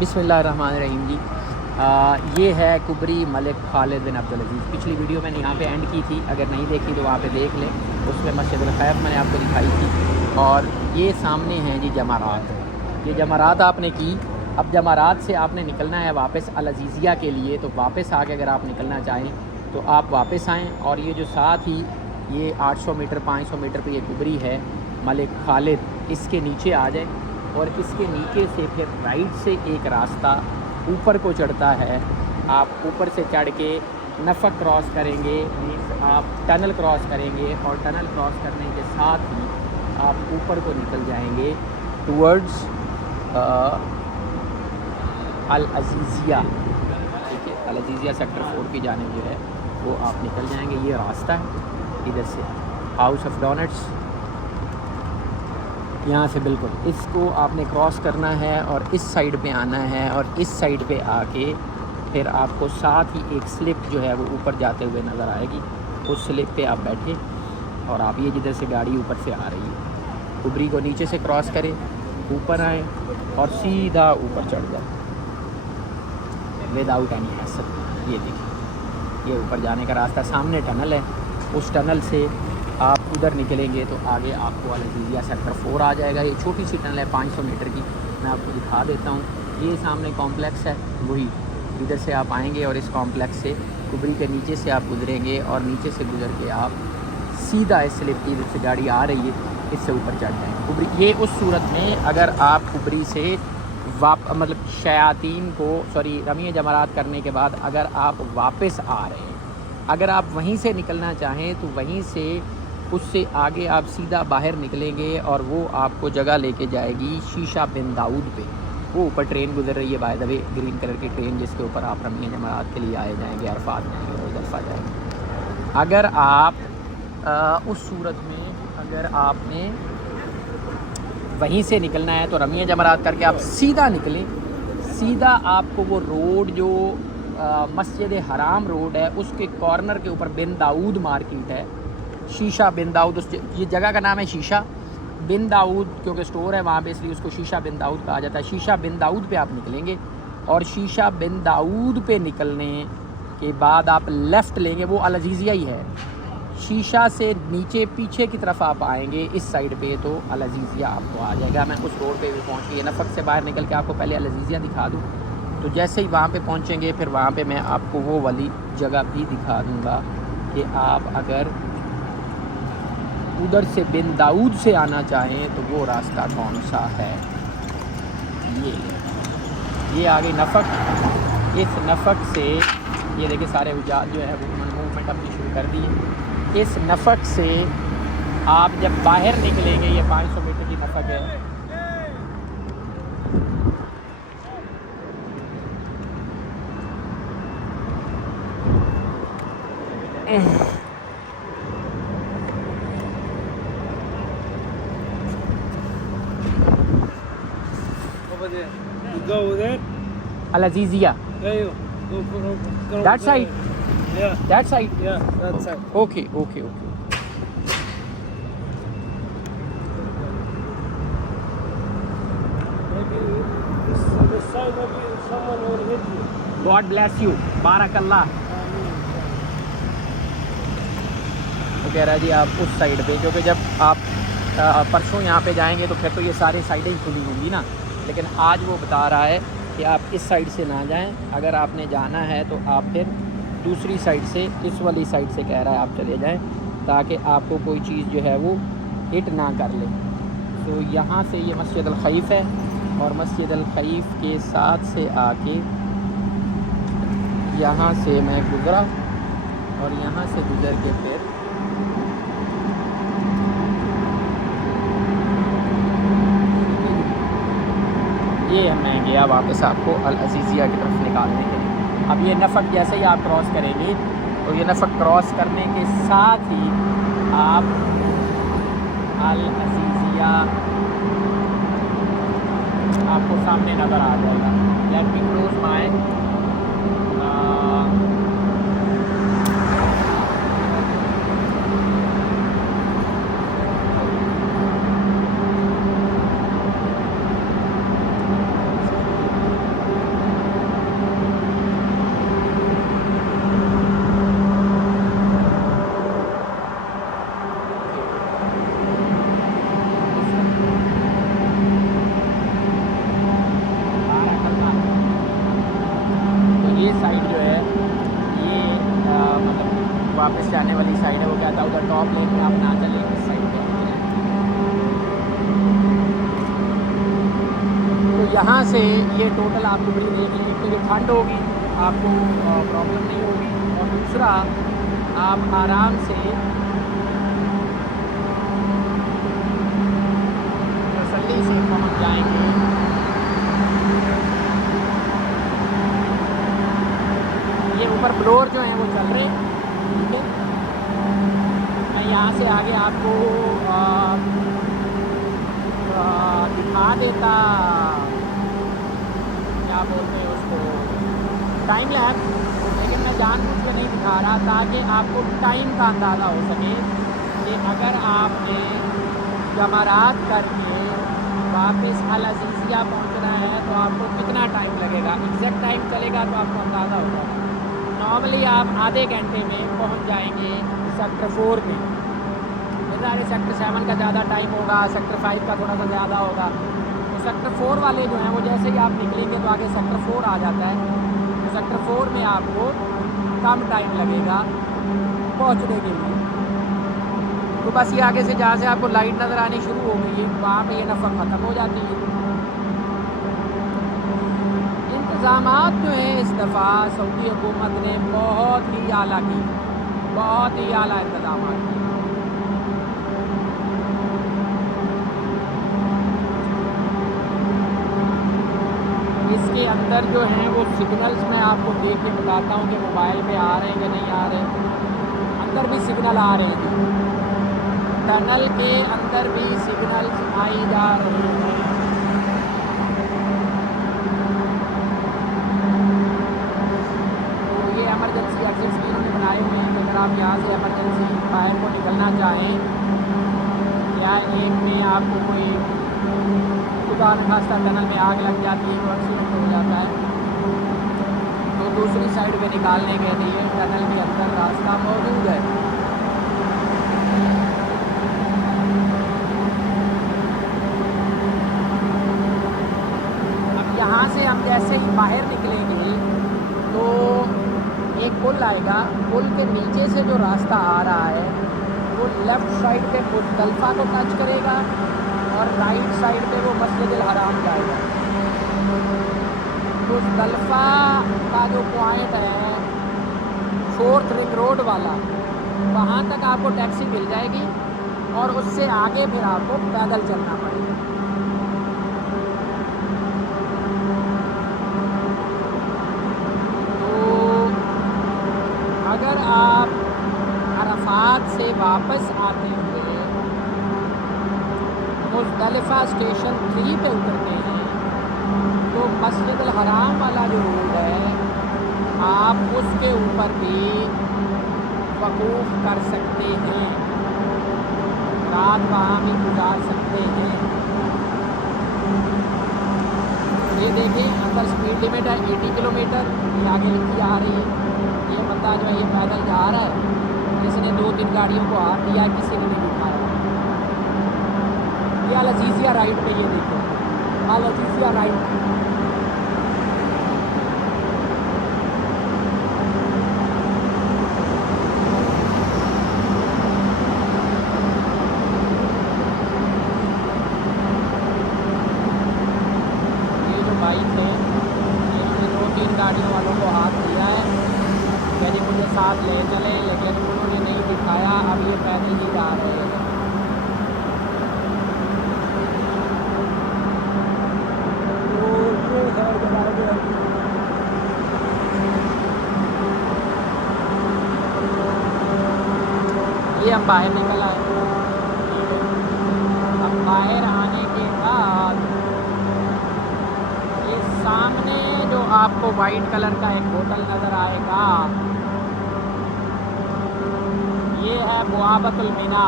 बिस्मिल्लाहिर्रहमानिर्रहीम जी। ये है कुबरी मलिक खालिद बिन अब्दुल अज़ीज़। पिछली वीडियो मैंने यहाँ पे एंड की थी, अगर नहीं देखी तो वहाँ पे देख लें। उसमें मस्जिद अल खैफ मैंने आपको दिखाई थी। और ये सामने हैं जी जमारात। ये जमारात आपने की। अब जमारात से आपने निकलना है वापस अल अज़ीज़िया के लिए। तो वापस आके अगर आप निकलना चाहें तो आप वापस आएँ। और ये जो साथ ही ये 800 मीटर 500 मीटर पर ये कुबरी है मलिक खालिद, इसके नीचे आ जाए। और इसके नीचे से फिर राइट से एक रास्ता ऊपर को चढ़ता है। आप ऊपर से चढ़ के नफक क्रॉस करेंगे, मीन्स आप टनल क्रॉस करेंगे। और टनल क्रॉस करने के साथ ही आप ऊपर को निकल जाएंगे टूवर्ड्स अल अज़ीज़िया। ठीक है, अल अज़ीज़िया सेक्टर 4 की जानिब जो है वो आप निकल जाएंगे। ये रास्ता है इधर से हाउस ऑफ डोनट्स, यहाँ से बिल्कुल इसको आपने क्रॉस करना है और इस साइड पे आना है। और इस साइड पे आके फिर आपको साथ ही एक स्लिप जो है वो ऊपर जाते हुए नज़र आएगी। उस स्लिप पे आप बैठे और आप ये जिधर से गाड़ी ऊपर से आ रही है कुबरी को नीचे से क्रॉस करें, ऊपर आए और सीधा ऊपर चढ़ जाए विदाउट एनी हैसल। ये देखिए, ये ऊपर जाने का रास्ता, सामने टनल है। उस टनल से आप उधर निकलेंगे तो आगे आपको अल अज़ीज़िया सेक्टर 4 आ जाएगा। ये छोटी सी टनल है 500 मीटर की, मैं आपको दिखा देता हूँ। ये सामने कॉम्प्लेक्स है, वही इधर से आप आएंगे और इस कॉम्प्लेक्स से कुबरी के नीचे से आप गुजरेंगे। और नीचे से गुजर के आप सीधा इस स्लिप की इधर से गाड़ी आ रही है, इससे ऊपर चढ़ जाएंगे कुबरी। ये उस सूरत में अगर आप कुबरी से मतलब शयातीन को रमी जमरात करने के बाद अगर आप वापस आ रहे हैं, अगर आप वहीं से निकलना चाहें तो वहीं से उससे आगे आप सीधा बाहर निकलेंगे और वो आपको जगह लेके जाएगी शीशा बिन दाऊद पे। वो ऊपर ट्रेन गुजर रही है by the way, green colour की ट्रेन, जिसके ऊपर आप रमी जमरात के लिए आए जाएंगे, अरफात जाएंगे और दफा जाएंगे। अगर आप उस सूरत में अगर आपने वहीं से निकलना है तो रमी जमरात करके आप सीधा निकलें। सीधा आपको वो रोड जो मस्जिद हराम रोड है उसके कॉर्नर के ऊपर बिन दाऊद मार्केट है, शीशा बिन दाऊद, ये जगह का नाम है शीशा बिन दाऊद, क्योंकि स्टोर है वहाँ पे इसलिए उसको शीशा बिन दाऊद कहा जाता है। शीशा बिन दाऊद पे आप निकलेंगे और शीशा बिन दाऊद पे निकलने के बाद आप लेफ़्ट लेंगे, वो अल अज़ीज़िया ही है। शीशा से नीचे पीछे की तरफ आप आएंगे इस साइड पे तो अल अज़ीज़िया आपको आ जाएगा। मैं उस रोड पे भी पहुँच गई, नफक से बाहर निकल के आपको पहले अल अज़ीज़िया दिखा दूँ। तो जैसे ही वहाँ पे पहुँचेंगे फिर वहाँ पे मैं आपको वो वाली जगह भी दिखा दूँगा कि आप अगर उधर से बिन दाऊद से आना चाहें तो वो रास्ता कौन सा है। ये आ गई नफक। इस नफक से ये देखिए सारे हुज्जाज जो है वो मूवमेंट अपनी शुरू कर दी है। इस नफक से आप जब बाहर निकलेंगे, ये 500 मीटर की नफक है। Go there. Al Aziziya. Yeah, go That side. Yeah, That side. yeah, that side. Okay. Maybe this side, maybe someone will hit you. God bless you. बारकल्लाह। तो कह रहा है जी आप उस साइड पे, क्योंकि जब आप परसों यहाँ पे जाएंगे तो फिर तो ये सारी साइडें ही खुली होंगी ना। लेकिन आज वो बता रहा है कि आप इस साइड से ना जाएं, अगर आपने जाना है तो आप फिर दूसरी साइड से, इस वाली साइड से कह रहा है आप चले जाएं, ताकि आपको कोई चीज़ जो है वो हिट ना कर ले। तो यहाँ से ये मस्जिद अल खईफ़ है और मस्जिद अल खईफ़ के साथ से आके यहाँ से मैं गुज़रा और यहाँ से गुज़र के फिर ये मैं गया वापस आपको अल अज़ीज़िया की तरफ निकालने के लिए। अब ये नफक जैसे ही आप क्रॉस करेंगे तो ये नफक क्रॉस करने के साथ ही आप अल अज़ीज़िया आपको सामने नज़र आ जाएगा। लेट मी क्लोज माय वापस जाने वाली साइड है, वो कहता है उधर टॉप लेन में आप ना चलें, इस साइड पे आते हैं। तो यहाँ से ये टोटल आपको बिल देगी। एक तो ये ठंड होगी, आपको प्रॉब्लम नहीं होगी, और दूसरा आप आराम से तसल्ली से पहुँच जाएंगे। ये ऊपर ब्लोअर जो हैं वो चल रहे हैं, ठीक है। मैं यहाँ से आगे आपको दिखा देता, क्या बोलते हैं उसको, टाइम लैप्स, लेकिन मैं जानबूझ के नहीं दिखा रहा ताकि आपको टाइम का अंदाज़ा हो सके कि अगर आपने जमरात करके वापस अल अज़ीज़िया पहुँचना है तो आपको कितना टाइम लगेगा। एग्जैक्ट टाइम चलेगा तो आपको अंदाज़ा होगा। नॉर्मली आप आधे घंटे में पहुंच जाएंगे सेक्टर 4 में। मेरे सेक्टर 7 का ज़्यादा टाइम होगा, सेक्टर 5 का थोड़ा सा ज़्यादा होगा। तो सेक्टर 4 वाले जो हैं वो जैसे ही आप निकलेंगे तो आगे सेक्टर 4 आ जाता है। तो सेक्टर 4 में आपको कम टाइम लगेगा पहुंचने के लिए। तो बस ये आगे से जहाँ से आपको लाइट नज़र आनी शुरू हो गई है वहाँ पे ये नफ़र ख़त्म हो जाती है। इंतज़ामात जो हैं इस दफ़ा सऊदी हुकूमत ने बहुत ही आला की, बहुत ही आला इंतज़ामात किए। इसके अंदर जो हैं वो सिग्नल्स मैं आपको देख के बताता हूँ कि मोबाइल पे आ रहे हैं कि नहीं आ रहे हैं। अंदर भी सिग्नल आ रहे हैं, टनल के अंदर भी सिग्नल्स आई जा रहे हैं। एमरजेंसी एग्जिट्स भी इन्होंने बनाए हुए हैं कि अगर आप यहाँ से एमरजेंसी बाहर को निकलना चाहें या एक में आपको कोई खुदा न खास्ता टनल में आग लग जाती है तो एक्सीडेंट हो जाता है तो दूसरी साइड पे निकालने के लिए टनल के अंदर रास्ता मौजूद है। अब यहाँ से हम जैसे ही बाहर निकलेंगे तो एक पुल आएगा, पुल के नीचे से जो रास्ता आ रहा है वो लेफ़्ट साइड पे मुज़दलिफ़ा को टच करेगा और राइट साइड पे वो मस्जिद अल हराम जाएगा। मुज़दलिफ़ा का जो पॉइंट है 4th रिंग रोड वाला, वहाँ तक आपको टैक्सी मिल जाएगी और उससे आगे फिर आपको पैदल चलना पड़ेगा। अगर आप अरफात से वापस आते हुए मुज़दलिफ़ा स्टेशन 3 पे उतरते हैं तो मस्जिद अल हराम वाला जो रोड है आप उसके ऊपर भी वक़ूफ़ कर सकते हैं, रात वहाँ भी गुजार सकते हैं। ये देखें अंदर स्पीड लिमिट है 80 किलोमीटर, ये आगे लिखी आ रही है। ये बंदा जो है ये पैदल जा रहा है, इसने 2-3 गाड़ियों को हाथ दिया, किसी ने नहीं दिखाया। ये अल अज़ीज़िया राइट पे, ये देखो अल अज़ीज़िया राइट। ये जो बाइक है इन्होंने 2-3 गाड़ियों वालों को हाथ दिया है, यानी मुझे साथ ले चले, लेकिन उन्होंने नहीं दिखाया। अब ये पैदल ही जा रहे हैं। ये हम बाहर निकल आए। अब बाहर आने के बाद ये सामने जो आपको वाइट कलर का एक होटल नज़र आएगा ये है बुआबतुल मिना,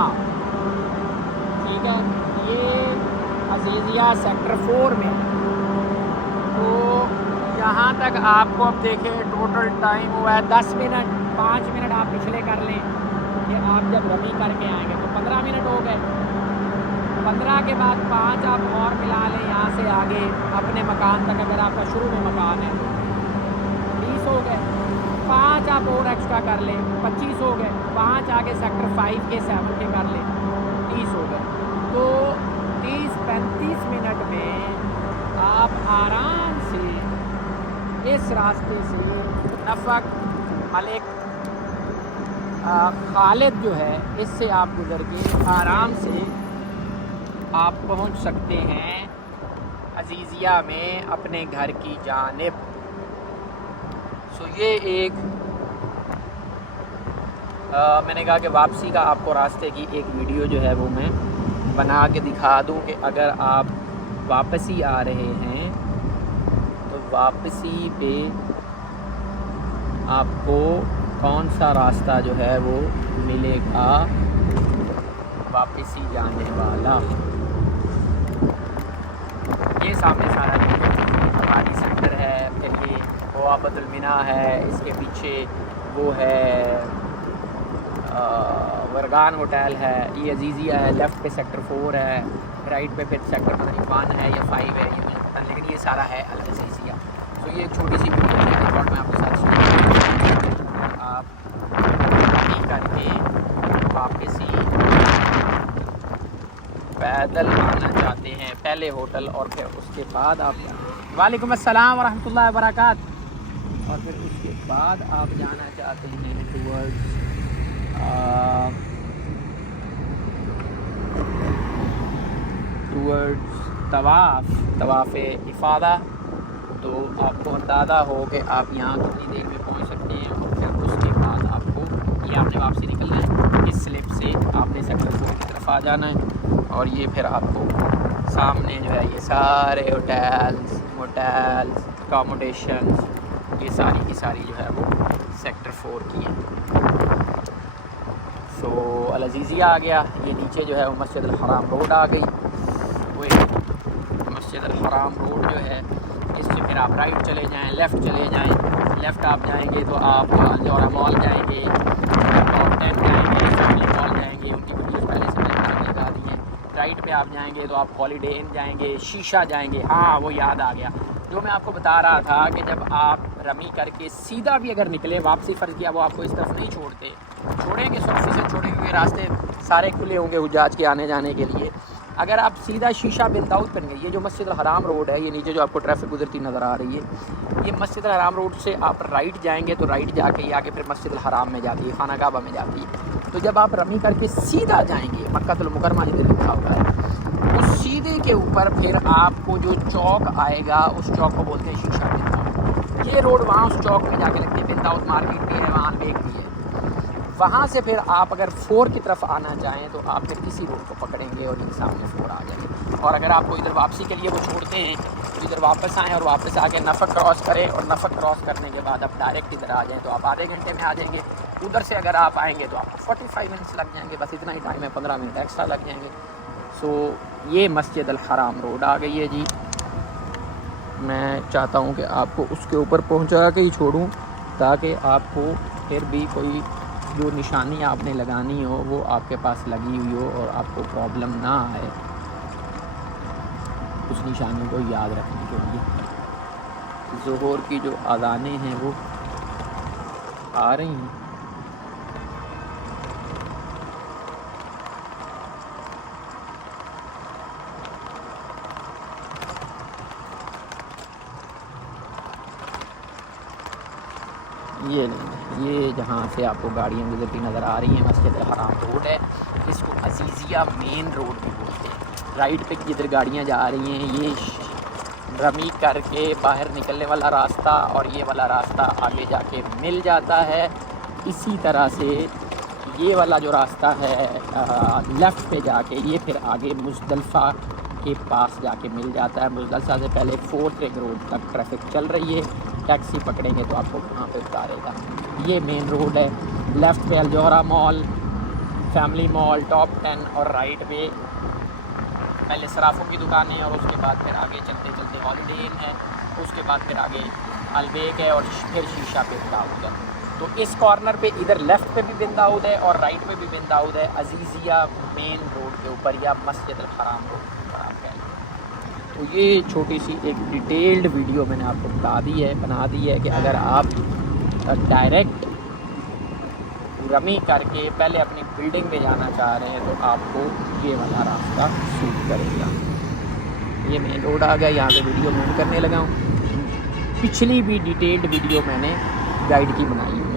ठीक है। ये अज़ीज़िया सेक्टर 4 में। तो यहाँ तक आपको अब देखें टोटल टाइम हुआ है 10 मिनट। 5 मिनट आप पिछले कर लें कि आप जब रमी करके आएंगे तो 15 मिनट हो गए। 15 के बाद 5 आप और मिला लें यहाँ से आगे अपने मकान तक, अगर आपका शुरू में मकान है 20 हो गए। 5 आप और एक्स्ट्रा कर लें 25 हो गए, 5 आगे सेक्टर 5 के 7 के कर लें 30 हो गए। तो 30-35 मिनट में आप आराम से इस रास्ते से नफक मलिक खालिद जो है इससे आप गुजर के आराम से आप पहुंच सकते हैं अजीज़िया में अपने घर की जानिब। सो ये एक मैंने कहा कि वापसी का आपको रास्ते की एक वीडियो जो है वो मैं बना के दिखा दूं कि अगर आप वापसी आ रहे हैं तो वापसी पे आपको कौन सा रास्ता जो है वो मिलेगा वापसी जाने वाला। ये सामने सारा हमारी सेंटर है, फिर ये वो बदुलमिना है, इसके पीछे वो है वर्गान होटल है, ये अजीज़िया है, लेफ़्ट पे सेक्टर 4 है, राइट पे फिर सेक्टर 1 है या 5 है, ये मुझे पता नहीं, लेकिन ये सारा है अल अजीज़िया। तो ये एक छोटी सी वीडियो है रिकॉर्ड में आपके साथ शेयर। आप करके वापसी पैदल आना चाहते हैं पहले होटल और फिर उसके बाद आप वालेकुम अस्सलाम वरहमतुल्लाहि वबरकातुहू, और फिर उसके बाद आप जाना चाहते हैं टूवर्ड्स तवाफ़ इफ़ादा। तो आपको अंदाज़ा हो कि आप यहाँ कितनी देर में पहुँच सकते हैं, और फिर उसके बाद आपको ये आपने वापसी निकलना है, इस स्लिप से आपने सेक्टर 4 की तरफ आ जाना है, और ये फिर आपको सामने जो है ये सारे होटल्स मोटल्स अकोमोडेशंस ये सारी की सारी जो है वो सेक्टर 4 की है। सो अल अजीज़िया आ गया, ये नीचे जो है वो मस्जिद अल हराम रोड आ गई। वो मस्जिद अल हराम रोड जो है इससे फिर आप राइट चले जाएं, लेफ़्ट चले जाएं। लेफ़्ट आप जाएंगे तो आप जौहरा मॉल जाएंगे, टॉप 10 जाएंगे, फैमिली मॉल जाएंगे, उनकी वीडियोस पहले से मैंने लगा दी हैं। राइट पे आप जाएंगे तो आप हॉलीडे इन जाएंगे, शीशा जाएंगे। हाँ वो याद आ गया जो मैं आपको बता रहा था कि जब आप रमी करके सीधा भी अगर निकले, वापसी फ़र्ज़ किया, वो आपको इस तरफ नहीं छोड़ते, छोड़ेंगे सोफी से छोड़ेंगे, क्योंकि रास्ते सारे खुले होंगे हुज्जाज के आने जाने के लिए। अगर आप सीधा शीशा बिन दाऊद पर गए, ये जो मस्जिद अल हराम रोड है, ये नीचे जो आपको ट्रैफिक गुजरती नज़र आ रही है, ये मस्जिद अल हराम रोड से आप राइट जाएंगे तो राइट जाके ये आके फिर मस्जिद अल हराम में जाती है, खाना काबा में जाती है। तो जब आप रमी करके सीधा जाएंगे, मक्कातुल मुकर्रमा जिधर लिखा हुआ है, उस सीधे के ऊपर फिर आपको जो चौक आएगा उस चौक को बोलते हैं शीशा बिन दाऊद। ये रोड वहाँ उस चौक में जाके लगती है, बिन दाऊद मार्केट भी है, वहाँ बेक भी है। वहाँ से फिर आप अगर 4 की तरफ आना चाहें तो आप फिर किसी रोड को पकड़ेंगे और ये सामने 4 आ जाएंगे। और अगर आपको इधर वापसी के लिए वो छोड़ते हैं तो इधर वापस आएँ और वापस आके नफक क्रॉस करें, और नफक क्रॉस करने के बाद आप डायरेक्ट इधर आ जाएँ तो आप आधे घंटे में आ जाएंगे। उधर से अगर आप आएँगे तो आपको 45 मिनट्स लग जाएंगे, बस इतना ही टाइम है, 15 मिनट एक्स्ट्रा लग जाएंगे। सो ये मस्जिद अल हराम रोड आ गई है जी। मैं चाहता हूँ कि आपको उसके ऊपर पहुँचा के ही छोड़ूँ ताकि आपको फिर भी कोई जो निशानी आपने लगानी हो वो आपके पास लगी हुई हो और आपको प्रॉब्लम ना आए उस निशानी को याद रखने के लिए। ज़ोहर की जो अज़ानें हैं वो आ रही हैं। ये जहाँ से आपको गाड़ियाँ गुजरती नज़र आ रही हैं मस्जिद अल हराम रोड है, इसको अजीज़िया मेन रोड भी बोलते हैं। राइट पे जिधर गाड़ियाँ जा रही हैं ये रमी करके बाहर निकलने वाला रास्ता, और ये वाला रास्ता आगे जाके मिल जाता है। इसी तरह से ये वाला जो रास्ता है लेफ़्ट पे जाके ये फिर आगे मुज़दलिफ़ा के पास जाके मिल जाता है। मुज़दलिफ़ा से पहले 4th रिंग रोड तक ट्रैफिक चल रही है, टैक्सी पकड़ेंगे तो आपको वहाँ पे उतारेगा। ये मेन रोड है। लेफ़्ट पे अल Zohra mall, family mall, top 10, और राइट पे पहले सराफों की दुकानें, और उसके बाद फिर आगे चलते चलते हॉलीडे इन है, उसके बाद फिर आगे अलबेक है, और फिर शीशा बिन दाऊद है। तो इस कॉर्नर पे इधर लेफ़्ट पे भी बिन दाऊद है और राइट पे भी बिन दाऊद है, अजीज़िया मेन रोड के ऊपर या मस्जिद अल हराम रोड के ऊपर आप कहें। तो ये छोटी सी एक डिटेल्ड वीडियो मैंने आपको बना दी है कि अगर आप तो डायरेक्ट रमी करके पहले अपनी बिल्डिंग में जाना चाह रहे हैं तो आपको ये वाला रास्ता सूट करेगा। ये मेन रोड आ गया, यहाँ पे वीडियो मूव करने लगा हूँ। पिछली भी डिटेल्ड वीडियो मैंने गाइड की बनाई हुई